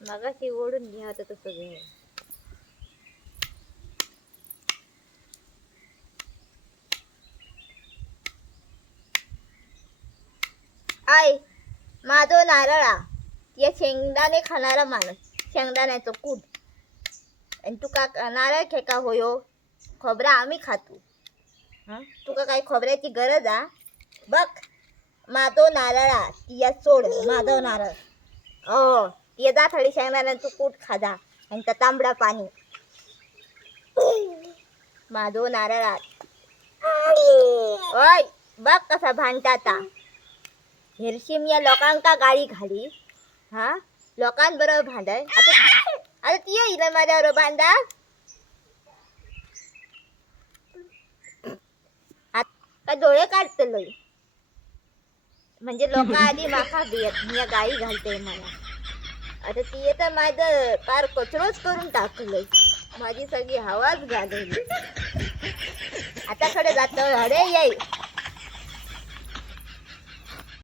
मगाशी ओढून घ्या होतं तसं घे आय माझो नारळा. या शेंगदाणे खाणारा माणूस. शेंगदाण्याचं कूट. आणि तुका क- नारळ खेका होयो? खोबरा आम्ही खातो. हं? तुका काही खोबऱ्याची गरज आ? बघ माझो नारळा तिया सोड माझो नारळ. हो. ये जा थोडी तू कूट खाजा आणि त्या तांबडा पाणी. माझो नारळात. ओय बघ कसा भांडता हिरशीम या लोकांका गाळी घाली. हा? लोकांबरोबर भांडाय आता आता ती येईल माझ्याबरोबर भांडा आता डोळे काढतलोय म्हणजे लोक आधी माखा बियत मी या गाळी घालते मला आता ती तर माझं पार कचरोच करून टाकलंय. माझी सगळी हवाच घालवली. आता कडे जात. अरे येई